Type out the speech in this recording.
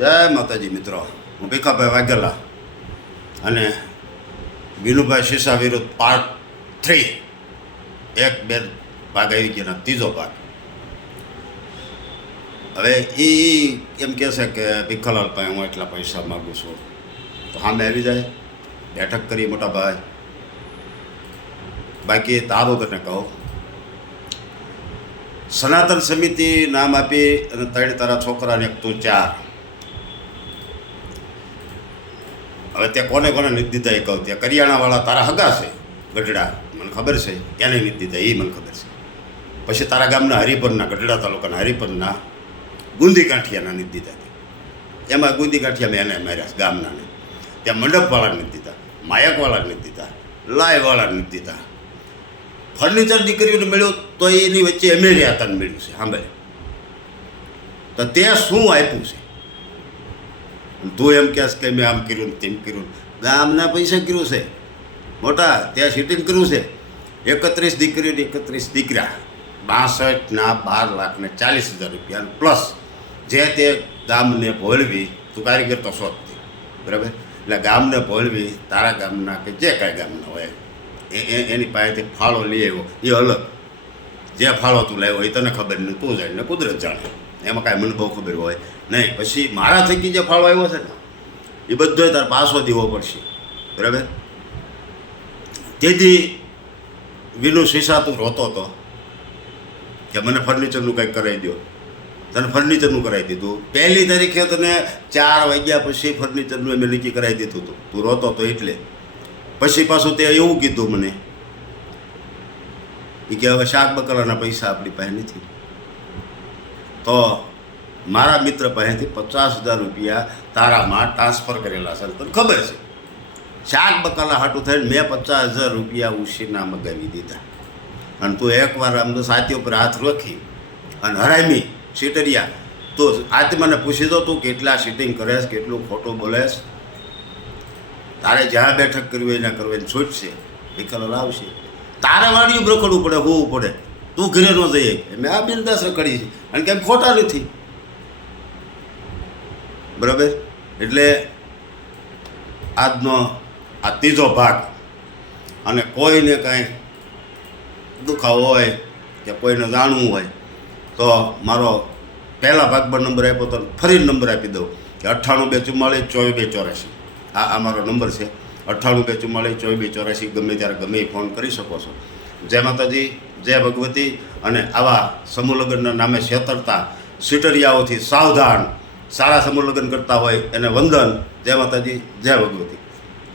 જય માતાજી મિત્રો, હું ભીખાભાઈ વાઘેલા અને વિનુભાઈ શીશા વિરુદ્ધ પાર્ટ 3 એક બે ભાગ આવી ગયો, ત્રીજો ભાગ. હવે એ એમ કહેશે કે ભીખાલાલ પાસે હું એટલા પૈસા માગું છું, તો સામે આવી જાય, બેઠક કરી મોટા ભાઈ. બાકી તારું તને કહું, સનાતન સમિતિ નામ આપી અને 3 તારા છોકરાને 1 તું 4. હવે ત્યાં કોને કોને નથી દીધા એ કહું. ત્યાં કરિયાણાવાળા તારા હગા છે ગઢડા, મને ખબર છે ક્યાંને નથી દીધા એ મને ખબર છે. પછી તારા ગામના હરિપરના, ગઢડા તાલુકાના હરિપરના ગુંદી કાંઠિયાના નથી દીધા. એમાં ગુંદી કાંઠિયા મેં એને માર્યા ગામનાને. ત્યાં મંડપવાળા નથી દીધા, માયકવાળા નથી દીધા, લાયવાળા નથી દીધા. ફર્નિચર દીકરીઓને મળ્યું તો એની વચ્ચે અમે રહ્યા હતા મળ્યું છે. સાંભળે તો ત્યાં શું આપ્યું છે? તું એમ કહેશ કે મેં આમ કર્યું તેમ કર્યું. ગામના પૈસા કર્યું છે મોટા. ત્યાં સિટિંગ કર્યું છે 31 દીકરીઓને 31 દીકરા, 62ના 12,40,000 રૂપિયા પ્લસ જે તે ગામને ભોળવી. તું કારીગર તો શોધતી, બરાબર? એટલે ગામને ભોળવી, તારા ગામના કે જે કાંઈ ગામના હોય એની પાસેથી ફાળો લઈ આવ્યો એ અલગ. જે ફાળો તું લાવ્યો એ તને ખબર નહીં, તું જાણે ને કુદરત જાણે, એમાં કાંઈ મને બહુ ખબર હોય નહીં. પછી મારા થકી જે ફાળો આવ્યો છે ને એ બધો તારે પાછો દેવો પડશે, બરાબર? તેથી વિનુ શીશા તું રોતો હતો કે મને ફર્નિચરનું કંઈક કરાવી દો. તને ફર્નિચરનું કરાવી દીધું. 1લી તારીખે તને 4 વાગ્યા પછી ફર્નિચરનું એમ નક્કી કરાવી દીધું હતું. તું રોતો હતો એટલે. પછી પાછું તે એવું કીધું મને કે હવે શાક બકરાના પૈસા આપણી પાસે નથી, તો મારા મિત્ર પાસેથી 50,000 રૂપિયા તારામાં ટ્રાન્સફર કરેલા છે. તને ખબર છે શાક બકાલા હાટું થઈને મેં 50,000 રૂપિયા ઉશીના મગાવી દીધા. અને તું એકવાર આમ તો છાતી ઉપર હાથ રાખી અને હરામી સીટરિયા, તો આજ મને પૂછી દો તું કેટલા સિટિંગ કરેશ, કેટલું ખોટું બોલેશ. તારે જ્યાં બેઠક કરવી એના કરવાની છૂટ છે. ભીખાલાલ આવશે, તારે વાડીયું રખડવું પડે, હોવું પડે. તું ઘરે ન જઈએ, મેં આ બિંદાસ રખડી છે અને કેમ ખોટા નથી, બરાબર? એટલે આજનો આ ત્રીજો ભાગ. અને કોઈને કાંઈ દુખાવો હોય કે કોઈને જાણવું હોય તો મારો પહેલા ભાગમાં નંબર આપ્યો તો ફરી નંબર આપી દઉં કે 98 244 24 284. આ મારો નંબર છે 98 244 24 284. ગમે ત્યારે ગમે ફોન કરી શકો છો. જય માતાજી, જય ભગવતી. અને આવા સમૂહ લગ્નના નામે છેતરતા સીટરિયાઓથી સાવધાન. સારા સમૂહ લગ્ન કરતા હોય એને વંદન. જય માતાજી, જય ભગવતી.